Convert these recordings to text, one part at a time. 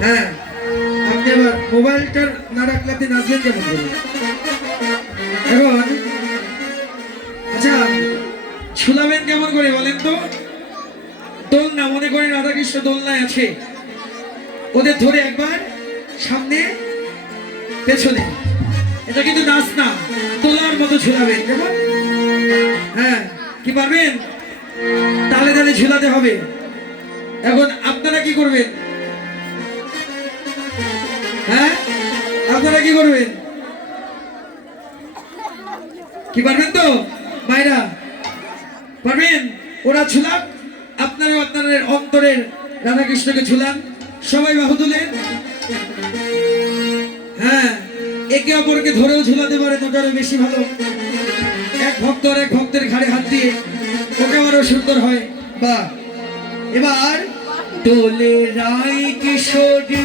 হ্যাঁ আচ্ছা ওদের ধরে একবার সামনে, পেছনে। এটা কিন্তু নাচ না, তোলার মতো ঝুলাবেন হ্যাঁ কি পারবেন? তালে তালে ঝুলাতে হবে। এখন আপনারা কি করবেন? হ্যাঁ? আপনারা কি করবেন? কি পারবেন তো? পারবেন? ওরা আপনারা আপনাদের অন্তরের রাধাকৃষ্ণকে সবাই বাহু তুলেন হ্যাঁ একে অপরকে ধরেও ঝুলাতে পারে দুটারও বেশি ভালো। এক ভক্ত আর এক ভক্তের ঘাড়ে হাত দিয়ে ওকে আরও সুন্দর হয়। বা এবার রায় কিশোরী।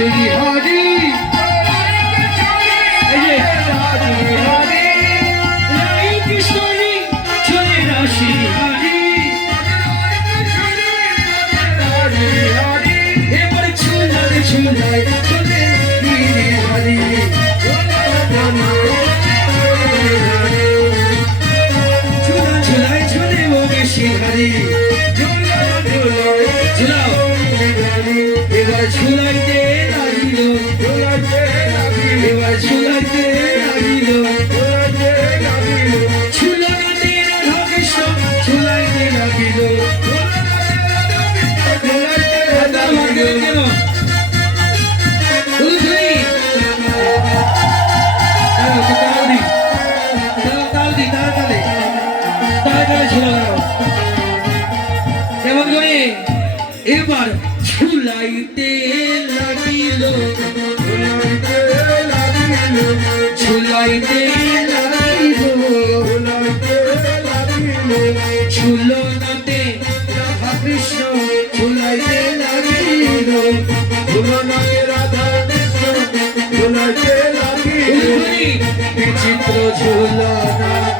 রাস বিহারী তাল তাল তালে দাও কেমন করে? এবার ঝুলাইতে লাগিল। ঝুলাইতে লাগিল। ঝুলনাতে রাধা কৃষ্ণ ঝুলাইতে লাগিল। উঠলি বিচিত্র ঝুলনা।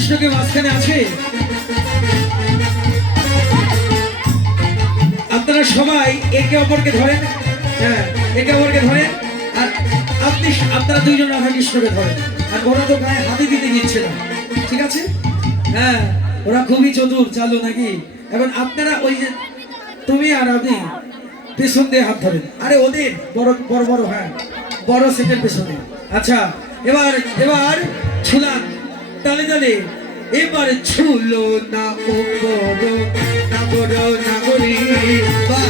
কৃষ্ণকে মাঝখানে আছে। আপনারা সবাই একে অপরকে ধরেন। হ্যাঁ একে অপরকে ধরেন। আর আপনি আপনারা দুইজন রাধা কৃষ্ণকে ধরেন। আর ওরা তো গায়ে হাতে দিতে দিচ্ছে না। ঠিক আছে? হ্যাঁ ওরা খুবই চতুর, চালু নাকি? এখন আপনারা ওই যে তুমি আর আপনি পেছন দিয়ে হাত ধরেন। আরে ওদের বড় বড় বড় হ্যাঁ। বড় সেটের পেছনে। আচ্ছা এবার এবার ছুলান। তালে তালে এবার ছুলো না ও বড় নাগর নাগরী বা